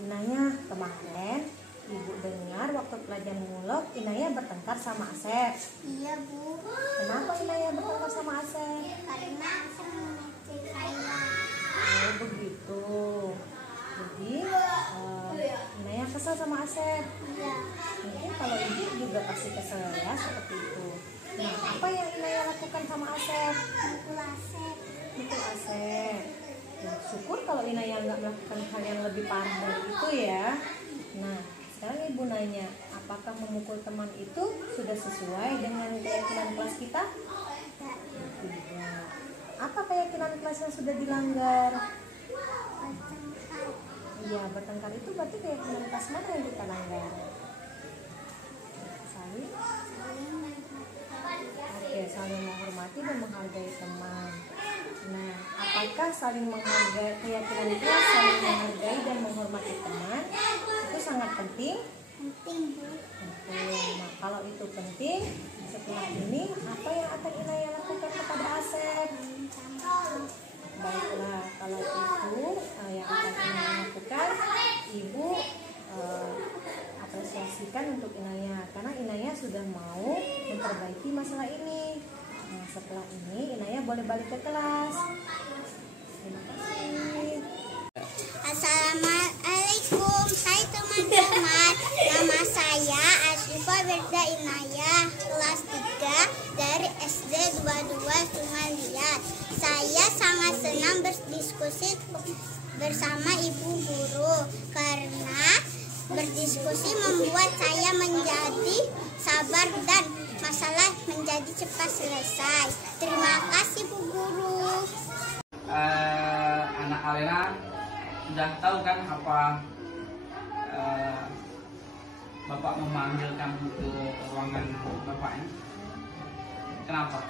Inaya, kemarin Ibu dengar waktu pelajaran mulok Inaya bertengkar sama Asep. Iya, Bu. Kenapa Inaya bertengkar sama Asep? Karena Asep mengecek saya. Oh begitu. Jadi Inaya kesel sama Asep. Iya. Mungkin kalau Ibu juga pasti kesel ya seperti itu. Nah, apa yang Inaya lakukan sama Asep? Mukul Asep. Mukul Asep. Ya, syukur kalau Inaya nggak melakukan hal yang lebih parah dari itu ya. Nah, sekarang Ibu nanya, apakah memukul teman itu sudah sesuai dengan keyakinan kelas kita? Tidak. Apa keyakinan kelas yang sudah dilanggar? Bertengkar. Iya, bertengkar itu berarti keyakinan kelas mana yang kita langgar? Saling? Oke, saling menghormati dan menghargai teman. Nah, apakah saling menghargai keyakinan kelas, saling menghargai dan menghormati teman itu sangat penting? Penting, Bu. Penting. Nah, kalau itu penting, setelah ini apa yang akan Inaya lakukan kepada Asep? Baiklah, kalau itu yang akan Inaya lakukan, Ibu apresiasikan untuk Inaya karena Inaya sudah mau memperbaiki masalah ini. Nah, setelah ini Inaya boleh balik ke kelas. Terima kasih. Assalamualaikum. Hai teman-teman. Nama saya Asyifa Berda Inaya, kelas 3 dari SD 22 Sungai Liat. Saya sangat senang berdiskusi bersama Ibu Guru karena berdiskusi membuat saya menjadi sabar dan masalah menjadi cepat selesai. Terima kasih Bu Guru. Anak Alena sudah tahu kan apa Bapak memanggil kamu ke ruangan Bapak ini? Kenapa?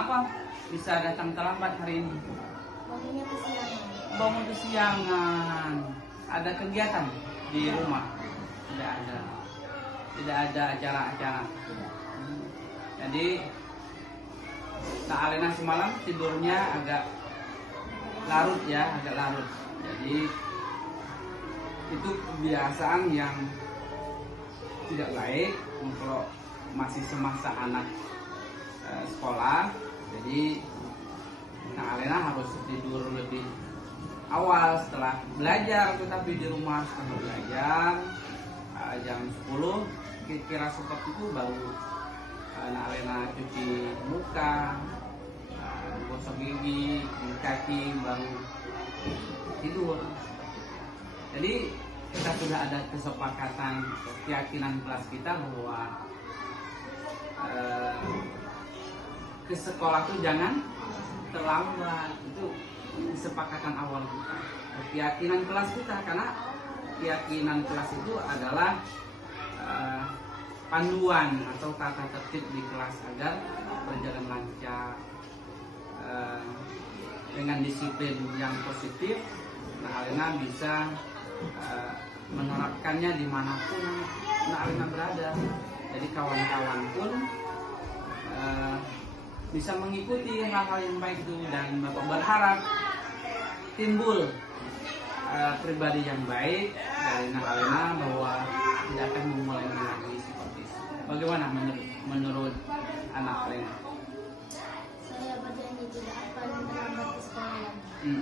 Kenapa bisa datang terlambat hari ini? Bangunnya kesiangan. Bangun kesiangan. Ada kegiatan di rumah? Tidak ada. Tidak ada acara-acara. Jadi Nak Alena semalam tidurnya agak larut ya, agak larut. Jadi itu kebiasaan yang tidak baik kalau masih semasa anak sekolah. Jadi Nak Alena harus tidur lebih awal setelah belajar, tetapi di rumah setelah belajar jam 10 kira-kira seperti itu baru Nak Alena cuci muka, gosok gigi, kaki, baru tidur. Jadi kita sudah ada kesepakatan, keyakinan kelas kita bahwa ke sekolah itu jangan terlambat. Itu kesepakatan awal kita, keyakinan kelas kita, karena keyakinan kelas itu adalah panduan atau tata tertib di kelas agar berjalan lancar dengan disiplin yang positif. Nah, Alena bisa menerapkannya dimanapun Nak Alena berada. Jadi kawan-kawan pun bisa mengikuti hal-hal yang baik itu, dan Bapak berharap timbul pribadi yang baik dari Nak Alena bahwa tidak akan memulai lagi seperti itu. Bagaimana menurut anak Alena? Saya berjanji tidak akan terlambat ke sekolah lagi.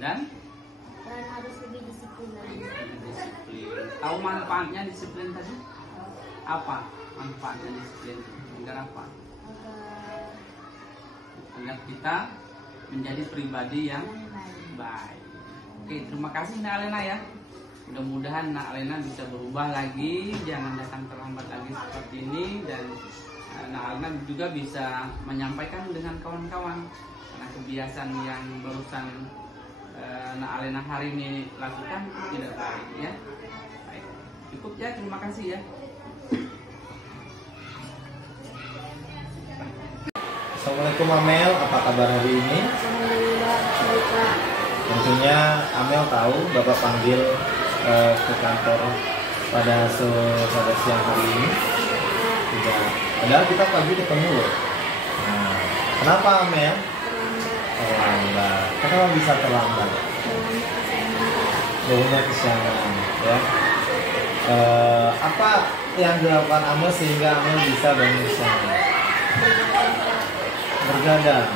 Dan Harus lebih disiplin lagi. disiplin. Tahu manfaatnya disiplin tadi? Apa manfaatnya disiplin? Agar apa? Agar kita menjadi pribadi yang baik. Oke, terima kasih Nak Alena ya. Mudah-mudahan Nak Alena bisa berubah lagi, jangan datang terlambat lagi seperti ini, dan Nak Alena juga bisa menyampaikan dengan kawan-kawan, karena kebiasaan yang barusan Nak Alena hari ini lakukan tidak baik ya. Baik, cukup ya, terima kasih ya. Assalamualaikum Amel, apa kabar hari ini? Alhamdulillah, baik Pak. Tentunya Amel tahu Bapak panggil ke kantor pada siang hari ini. Tidak. Padahal kita pagi ketemu loh. Nah, kenapa Amel? Terlambat. Kenapa bisa terlambat? Bangunnya kesiangan, ya. Apa yang dilakukan Amel sehingga Amel bisa bangun kesiangan? Bergadang.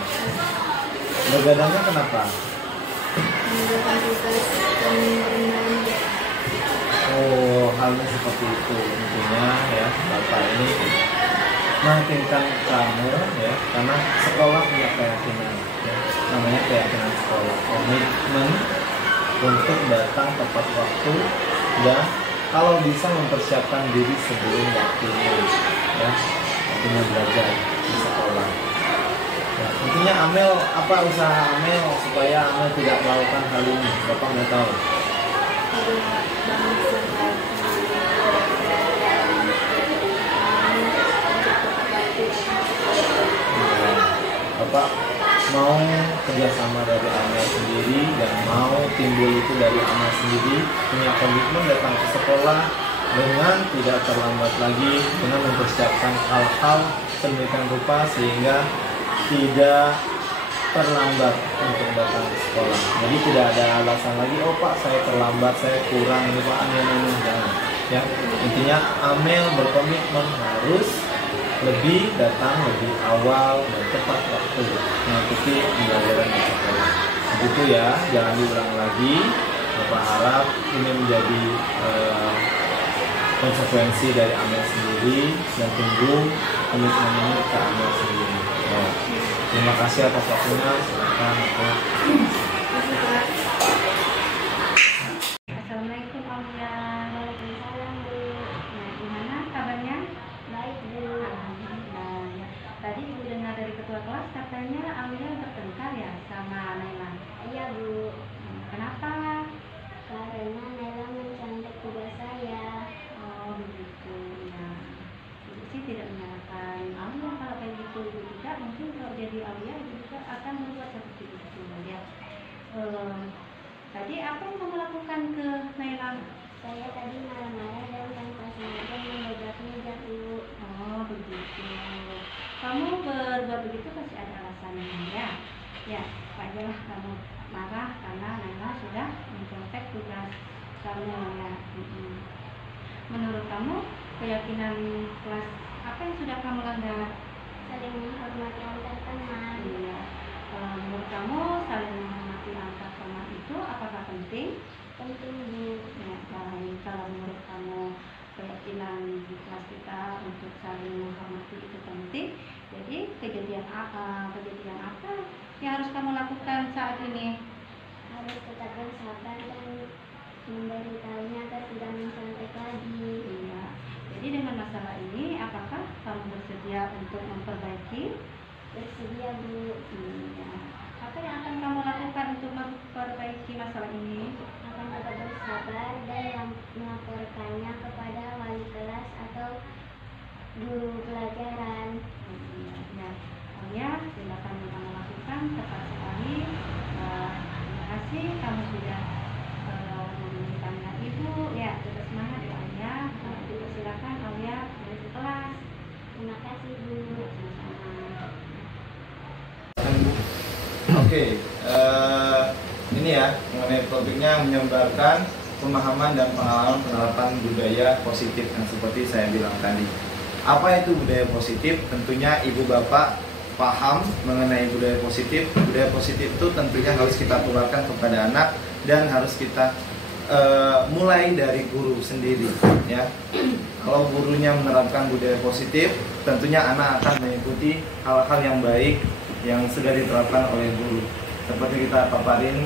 Bergadangnya kenapa? Oh, halnya seperti itu. Intinya ya, Bapak ini meyakinkan kamu ya, karena sekolah punya keyakinan ya. Namanya keyakinan sekolah, komitmen untuk datang tepat waktu dan kalau bisa mempersiapkan diri sebelum waktunya ya, waktunya belajar di sekolah. Ya, intinya Amel, apa usaha Amel supaya Amel tidak melakukan hal ini? Bapak nggak tahu. Bapak mau kerjasama dari Amel sendiri dan mau timbul itu dari Amel sendiri, punya komitmen datang ke sekolah dengan tidak terlambat lagi, dengan mempersiapkan hal-hal sedemikian rupa sehingga tidak terlambat untuk datang ke sekolah. Jadi tidak ada alasan lagi, oh Pak saya terlambat, saya kurang ini Pak, jangan. Ya, intinya Amel berkomitmen harus lebih datang lebih awal dan tepat waktu mengikuti pembelajaran di sekolah. Begitu ya, jangan diulang lagi. Bapak harap ini menjadi konsekuensi dari Amel sendiri dan tunggu komitmen ini ke Amel sendiri. Ya. Terima kasih atas waktunya. Silakan. Assalamualaikum Aulia. Waalaikumsalam Bu. Nah, gimana kabarnya? Baik Bu. Alhamdulillah. Ya. Tadi Ibu dengar dari ketua kelas katanya Aulia bertengkar ya sama Naila. Iya Bu. Kenapa? Karena Naila mencontek tugas saya. Oh begitu ya. Ibu sih tidak menyalahkan Aulia kalau kayak gitu. Ibu juga mungkin kalau dia begitu. Kamu berbuat begitu pasti ada alasannya ya. Ya, wajarlah kamu marah karena Naila sudah mencontek tugas kamu ya. Menurut kamu keyakinan kelas apa yang sudah kamu langgar? Saling menghormati antar teman. Iya. Menurut kamu saling menghormati antar teman itu apakah penting? Penting Bu. Ya, baik. Kalau menurut kamu keyakinan di kelas kita untuk saling menghormati itu penting, jadi kejadian apa yang harus kamu lakukan saat ini? Harus tetap bersabar dan memberitahunya agar tidak mencontek lagi. Iya. Jadi dengan masalah ini, apakah kamu bersedia untuk memperbaiki? Bersedia Bu. Iya. Apa yang akan kamu lakukan untuk memperbaiki masalah ini? Akan tetap bersabar dan melaporkannya kepada wali kelas atau guru pelajaran. Iya. Ya. Ya, tindakan yang kamu lakukan tepat sekali. Terima kasih kamu sudah meminta ibu. Ya, tetap semangat ya Alia. Silakan Alia dari kelas. Terima kasih Bu. Sama-sama. Oke, ini ya mengenai topiknya menyebarkan pemahaman dan pengalaman penerapan budaya positif yang seperti saya bilang tadi. Apa itu budaya positif? Tentunya ibu bapak paham mengenai budaya positif. Budaya positif itu tentunya harus kita tularkan kepada anak dan harus kita mulai dari guru sendiri ya. Kalau gurunya menerapkan budaya positif, tentunya anak akan mengikuti hal-hal yang baik yang sudah diterapkan oleh guru. Seperti kita paparin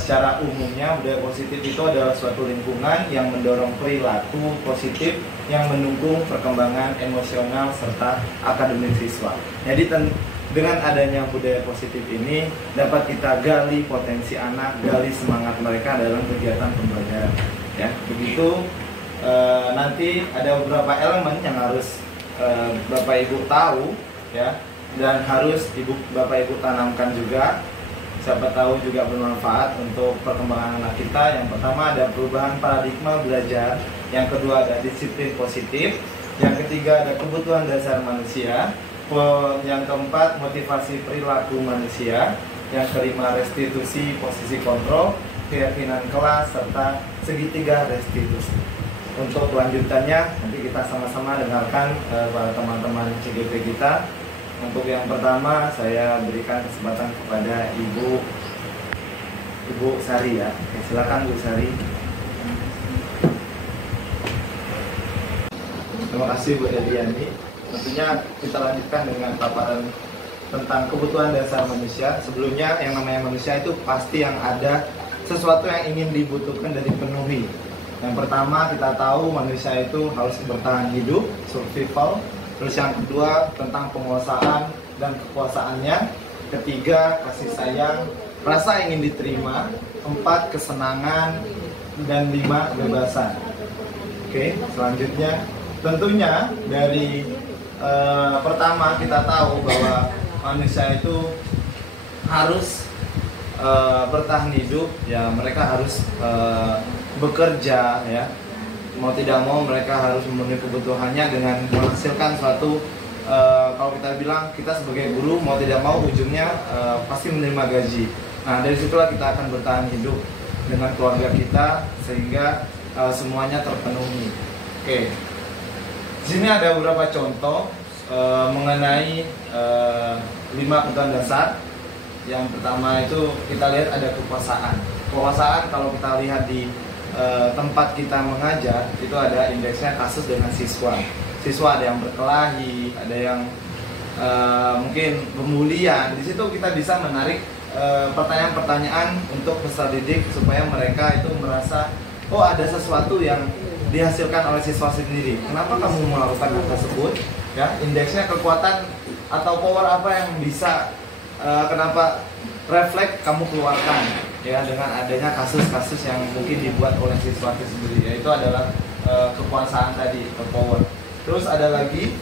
secara umumnya, budaya positif itu adalah suatu lingkungan yang mendorong perilaku positif yang mendukung perkembangan emosional serta akademik siswa. Jadi dengan adanya budaya positif ini dapat kita gali potensi anak, gali semangat mereka dalam kegiatan pembelajaran. Ya, begitu. Nanti ada beberapa elemen yang harus Bapak Ibu tahu ya, dan harus Bapak Ibu tanamkan juga. Siapa tahu juga bermanfaat untuk perkembangan anak kita. Yang pertama ada perubahan paradigma belajar, yang kedua ada disiplin positif, yang ketiga ada kebutuhan dasar manusia, yang keempat motivasi perilaku manusia, yang kelima restitusi posisi kontrol, keyakinan kelas, serta segitiga restitusi. Untuk kelanjutannya nanti kita sama-sama dengarkan para teman-teman CGP kita. Untuk yang pertama saya berikan kesempatan kepada Ibu Sari ya. Oke, silakan Bu Sari. Terima kasih Bu Ediani. Tentunya kita lanjutkan dengan paparan tentang kebutuhan dasar manusia. Sebelumnya yang namanya manusia itu pasti yang ada sesuatu yang ingin dibutuhkan dan dipenuhi. Yang pertama kita tahu manusia itu harus bertahan hidup, survival. Terus yang kedua tentang penguasaan dan kekuasaannya. Ketiga kasih sayang, rasa ingin diterima. Empat kesenangan, dan lima kebebasan. Oke, selanjutnya tentunya dari pertama kita tahu bahwa manusia itu harus bertahan hidup ya, mereka harus bekerja ya, mau tidak mau mereka harus memenuhi kebutuhannya dengan menghasilkan suatu kalau kita bilang kita sebagai guru mau tidak mau ujungnya pasti menerima gaji. Nah dari situlah kita akan bertahan hidup dengan keluarga kita sehingga semuanya terpenuhi. Oke, di sini ada beberapa contoh mengenai 5 kebutuhan dasar. Yang pertama itu kita lihat ada kekuasaan. Kekuasaan kalau kita lihat di tempat kita mengajar itu ada indeksnya kasus dengan siswa. Siswa ada yang berkelahi, ada yang mungkin pembulian. Di situ kita bisa menarik pertanyaan-pertanyaan untuk peserta didik supaya mereka itu merasa oh ada sesuatu yang dihasilkan oleh siswa sendiri. Kenapa kamu melakukan hal tersebut? Ya, indeksnya kekuatan atau power apa yang bisa kenapa refleks kamu keluarkan ya dengan adanya kasus-kasus yang mungkin dibuat oleh siswa itu sendiri, yaitu adalah kekuasaan tadi, power. Terus ada lagi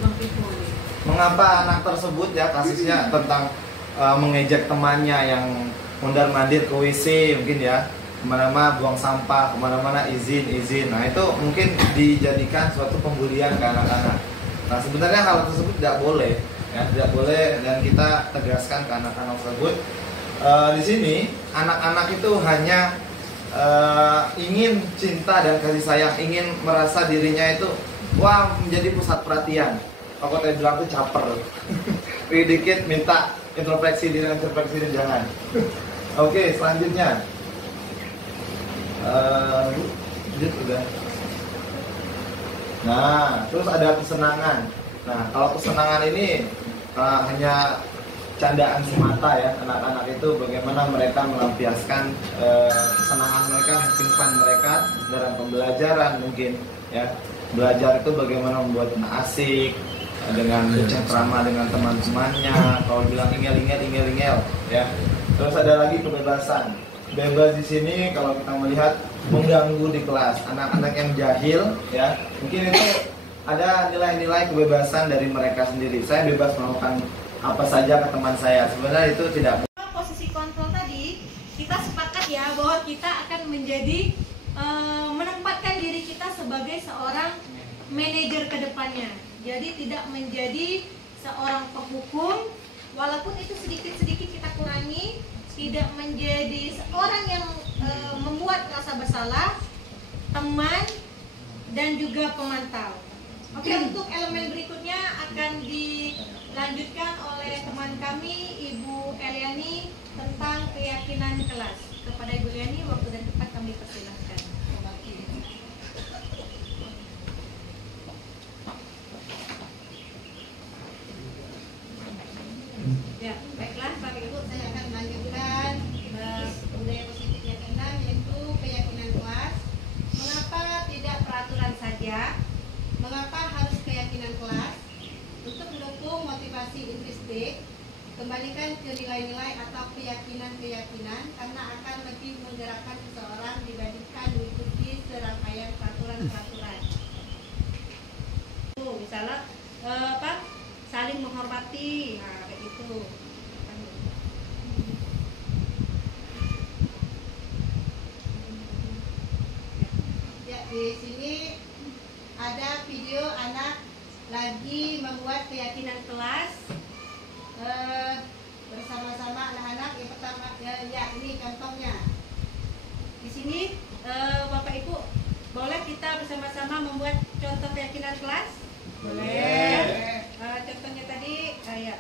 mengapa anak tersebut ya kasusnya tentang mengejek temannya yang mondar-mandir ke WC mungkin ya, kemana-mana buang sampah, kemana-mana izin. Nah itu mungkin dijadikan suatu pembulian ke anak-anak. Nah sebenarnya hal tersebut tidak boleh, ya, tidak boleh, dan kita tegaskan ke anak-anak tersebut. Di sini anak-anak itu hanya ingin cinta dan kasih sayang, ingin merasa dirinya itu wah menjadi pusat perhatian. Aku tadi bilang tuh caper, dikit minta introspeksi diri jangan. Oke, selanjutnya. Udah. Nah, terus ada kesenangan. Nah, kalau kesenangan ini hanya candaan semata ya, anak-anak itu bagaimana mereka melampiaskan kesenangan mereka, having fun mereka dalam pembelajaran mungkin ya. Belajar itu bagaimana membuatnya asik, dengan bercengkrama dengan teman-temannya, kalau bilang ingel ya. Terus ada lagi kebebasan. Bebas di sini kalau kita melihat mengganggu di kelas, anak-anak yang jahil ya, mungkin itu ada nilai-nilai kebebasan dari mereka sendiri. Saya bebas melakukan apa saja ke teman saya. Sebenarnya itu tidak. Posisi kontrol tadi kita sepakat ya bahwa kita akan menjadi menempatkan diri kita sebagai seorang manajer ke depannya. Jadi tidak menjadi seorang penghukum, walaupun itu sedikit-sedikit kita kurangi, tidak menjadi seorang yang membuat rasa bersalah, teman, dan juga pemantau. Oke, untuk elemen berikutnya akan dilanjutkan oleh teman kami, Ibu Eliani, tentang keyakinan kelas. Kepada Ibu Eliani, waktu dan tempat kami persilahkan. Ya, baiklah Bapak Ibu, saya akan melanjutkan budaya positif yang keenam, yaitu keyakinan kelas. Mengapa tidak peraturan saja? Mengapa harus keyakinan kelas? Untuk mendukung motivasi intrinsik, kembalikan ke nilai-nilai atau keyakinan-keyakinan, karena akan lebih menggerakkan seseorang dibandingkan mengikuti serangkaian peraturan-peraturan. Misalnya saling menghormati, nah kayak gitu. Ya, di sini ada video anak lagi membuat keyakinan kelas bersama-sama anak-anak. Yang pertama ya ini contohnya. Di sini Bapak Ibu boleh kita bersama-sama membuat contoh keyakinan kelas? Boleh. Contohnya tadi ya.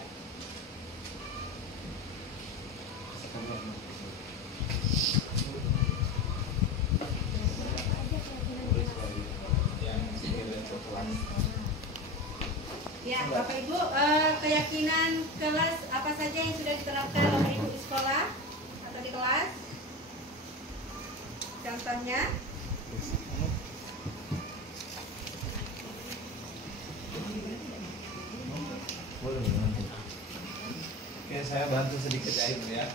Ya, Bapak Ibu, keyakinan kelas apa saja yang sudah diterapkan Bapak Ibu di sekolah atau di kelas? Contohnya? Oke, saya bantu sedikit ya Ibu ya.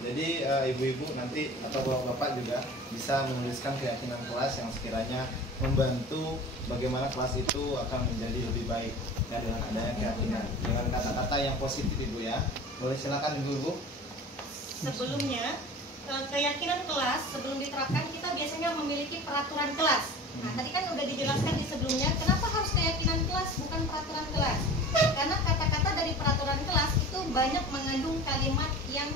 Jadi ibu-ibu nanti atau bapak-bapak juga bisa menuliskan keyakinan kelas yang sekiranya membantu bagaimana kelas itu akan menjadi lebih baik ya, dengan adanya keyakinan, dengan kata-kata yang positif Ibu ya. Boleh silakan ibu-ibu. Sebelumnya, keyakinan kelas sebelum diterapkan kita biasanya memiliki peraturan kelas. Nah, tadi kan udah dijelaskan di sebelumnya, kenapa harus keyakinan kelas bukan peraturan kelas? Karena kata-kata dari peraturan kelas itu banyak mengandung kalimat yang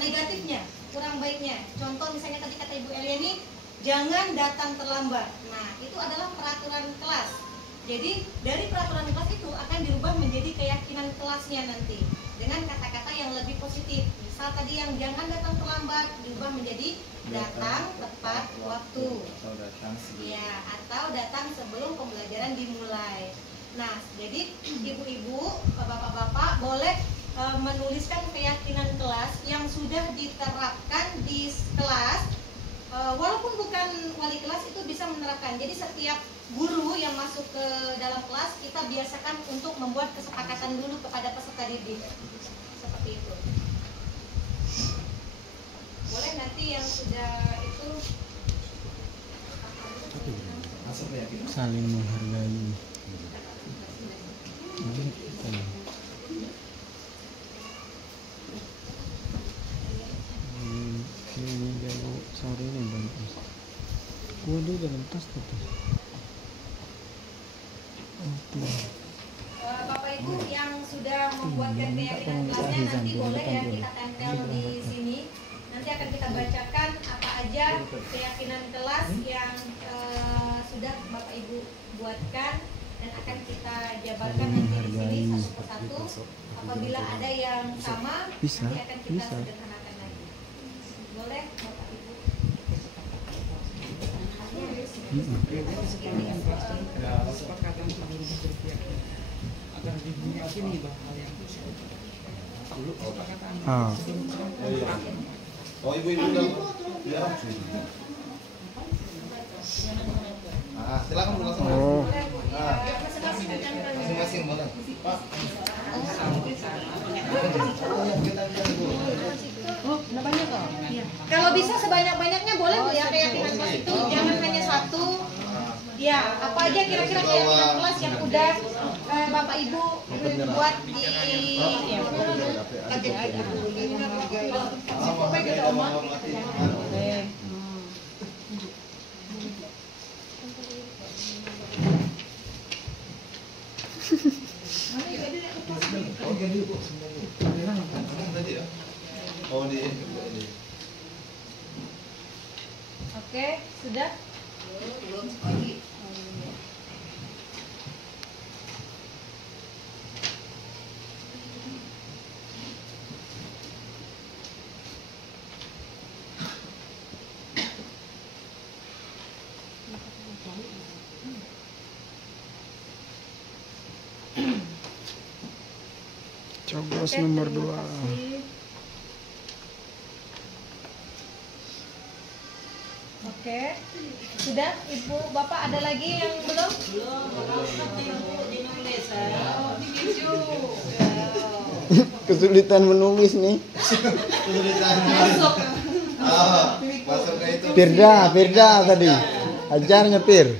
negatifnya, kurang baiknya. Contoh misalnya tadi kata Ibu Eliani, jangan datang terlambat. Nah, itu adalah peraturan kelas. Jadi dari peraturan kelas itu akan dirubah menjadi keyakinan kelasnya nanti dengan kata-kata yang lebih positif. Misal tadi yang jangan datang terlambat dirubah menjadi datang tepat waktu. Atau datang sebelum pembelajaran dimulai. Nah, jadi ibu-ibu, bapak-bapak boleh menuliskan keyakinan kelas yang sudah diterapkan di kelas. Walaupun bukan wali kelas itu bisa menerapkan. Jadi setiap guru yang masuk ke dalam kelas kita biasakan untuk membuat kesepakatan dulu kepada peserta didik. Seperti itu. Boleh nanti yang sudah itu saling menghargai. Ini kalau sore ini banyak. Waduh dalam tas tuh. membuatkan keyakinan kelasnya, nanti boleh ya kita tempel di sini. Nanti akan kita bacakan apa aja keyakinan kelas yang sudah Bapak Ibu buatkan, dan akan kita jabarkan nanti di sini satu persatu. Apabila ada yang sama, nanti akan kita sederhanakan lagi. Boleh Bapak Ibu? Oh ibu-ibu dong. Ya. Silakan langsung. Oh. Masing-masing boleh. Pak. Kalau bisa sebanyak-banyaknya boleh Bu ya, keyakinan kelas itu jangan hanya satu. Ya, apa aja kira-kira keyakinan kelas yang udah Bapak Ibu buat di Oke, sudah? Belum sekali. Coblos nomor 2. Oke, sudah Ibu Bapak ada lagi yang belum? Kesulitan menulis nih. Masuk ke itu. Firda tadi. Ajarnya Fir.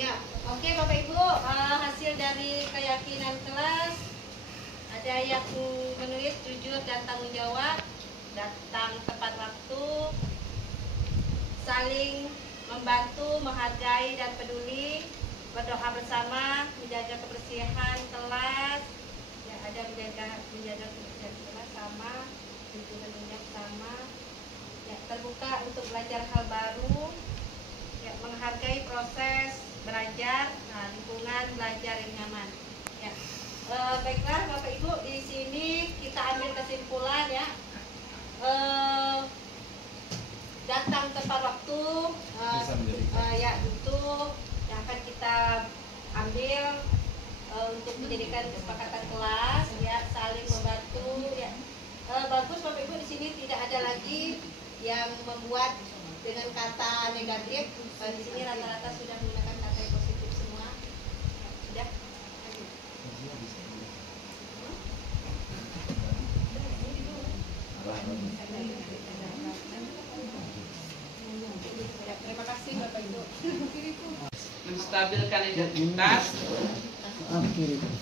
Ya, oke Bapak Ibu, hasil dari keyakinan kelas ada yang menulis jujur dan tanggung jawab, datang tepat waktu, saling membantu, menghargai dan peduli, berdoa bersama, menjaga kebersihan kelas, ya ada menjaga kebersihan kelas sama, lingkungan yang sama, ya terbuka untuk belajar hal baru, ya menghargai proses belajar, nah, lingkungan belajar yang nyaman. Ya, baiklah Bapak Ibu, di sini kita ambil kesimpulan ya. Datang tepat waktu, ya itu yang akan kita ambil untuk menjadikan kesepakatan kelas, ya saling membantu, ya bagus Bapak Ibu, di sini tidak ada lagi yang membuat dengan kata negatif. Di sini rata-rata sudah menggunakan kata yang positif semua. Sudah. Terima kasih Bapak Ibu. Menstabilkan identitas,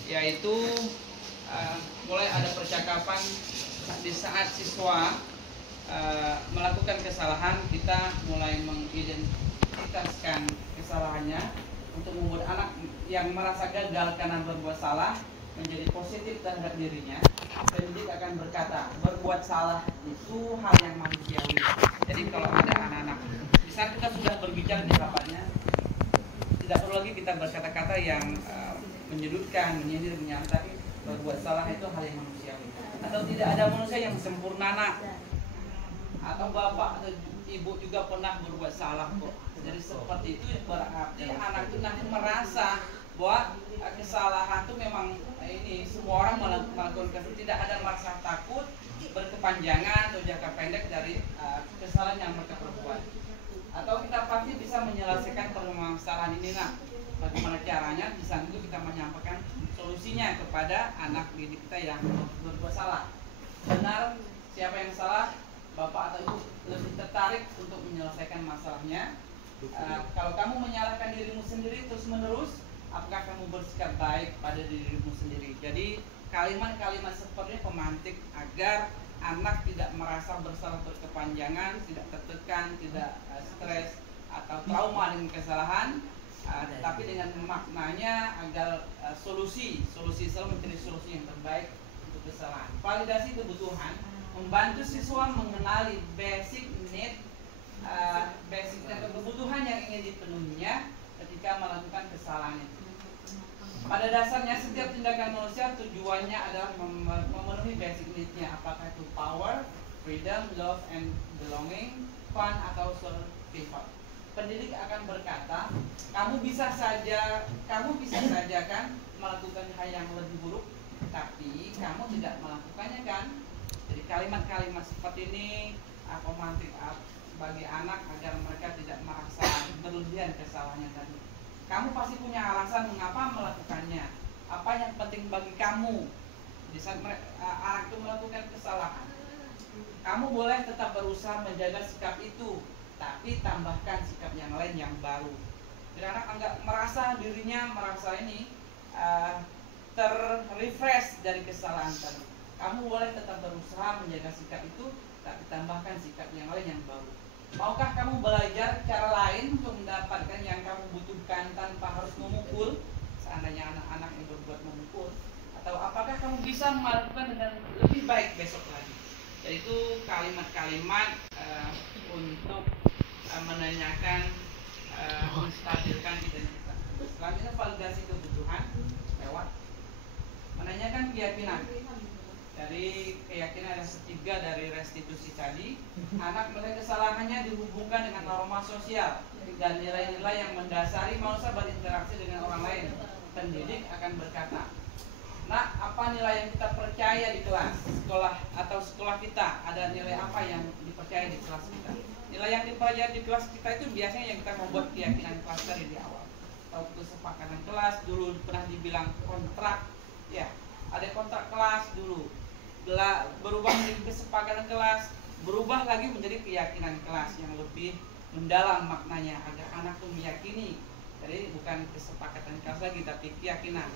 yaitu mulai ada percakapan di saat siswa melakukan kesalahan, kita mulai mengidentitaskan kesalahannya untuk membuat anak yang merasa gagal karena berbuat salah menjadi positif terhadap dirinya. Pendidik akan berkata, berbuat salah itu hal yang manusiawi. Jadi kalau ada anak-anak, di saat kita sudah berbicara di hadapannya, tidak perlu lagi kita berkata-kata yang menyudutkan, menyindir, tapi berbuat salah itu hal yang manusiawi. Atau tidak ada manusia yang sempurna, nak. Atau bapak atau ibu juga pernah berbuat salah kok. Jadi seperti itu berarti anak itu nanti merasa bahwa kesalahan itu memang ini semua orang melakukan kesalahan, tidak ada merasa takut berkepanjangan atau jangka pendek dari kesalahan yang mereka perbuat. Atau kita pasti bisa menyelesaikan permasalahan ini, nah bagaimana caranya? Di saat itu kita menyampaikan solusinya kepada anak didik kita yang berbuat salah. Benar siapa yang salah? Bapak atau ibu lebih tertarik untuk menyelesaikan masalahnya. Kalau kamu menyalahkan dirimu sendiri terus menerus, apakah kamu bersikap baik pada dirimu sendiri? Jadi kalimat-kalimat seperti pemantik agar anak tidak merasa bersalah berkepanjangan, tidak tertekan, tidak stres atau trauma dengan kesalahan, tapi dengan maknanya agar solusi selalu mencari solusi yang terbaik untuk kesalahan. Validasi kebutuhan membantu siswa mengenali basic need, basic dan kebutuhan yang ingin dipenuhinya ketika melakukan kesalahan itu. Pada dasarnya setiap tindakan manusia tujuannya adalah memenuhi basic need-nya, apakah itu power, freedom, love and belonging, fun atau survival. Pendidik akan berkata, kamu bisa saja kan melakukan hal yang lebih buruk, tapi kamu tidak melakukannya kan. Jadi kalimat-kalimat seperti ini pemantik bagi anak agar mereka tidak merasa berlebihan kesalahannya tadi. Kamu pasti punya alasan mengapa melakukannya. Apa yang penting bagi kamu di saat anak itu melakukan kesalahan. Kamu boleh tetap berusaha menjaga sikap itu, tapi tambahkan sikap yang lain yang baru. Jadi anak enggak merasa dirinya terrefresh dari kesalahan tadi. Kamu boleh tetap berusaha menjaga sikap itu, tapi tambahkan sikap yang lain yang baru. Maukah kamu belajar cara lain untuk mendapatkan yang kamu butuhkan tanpa harus memukul, seandainya anak-anak yang berbuat memukul? Atau apakah kamu bisa melakukan dengan lebih baik besok lagi? Yaitu kalimat-kalimat untuk menanyakan, menstabilkan identitas. Selanjutnya validasi kebutuhan lewat menanyakan keyakinan. Dari keyakinan yang ketiga dari restitusi tadi, anak melihat kesalahannya dihubungkan dengan norma sosial dan nilai-nilai yang mendasari manusia berinteraksi dengan orang lain. Pendidik akan berkata, nah, apa nilai yang kita percaya di kelas, sekolah kita, ada nilai apa yang dipercaya di kelas kita? Nilai yang dipercaya di kelas kita itu biasanya yang kita membuat keyakinan kelas dari di awal. Atau kesepakatan kelas, dulu pernah dibilang kontrak, ya, ada kontrak kelas dulu. Berubah menjadi kesepakatan kelas, berubah lagi menjadi keyakinan kelas yang lebih mendalam maknanya agar anak itu meyakini. Jadi bukan kesepakatan kelas lagi, tapi keyakinan.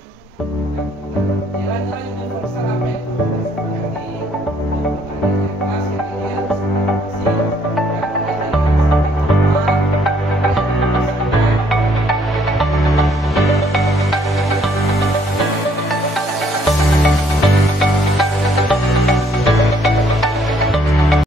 Nilai-nilai universal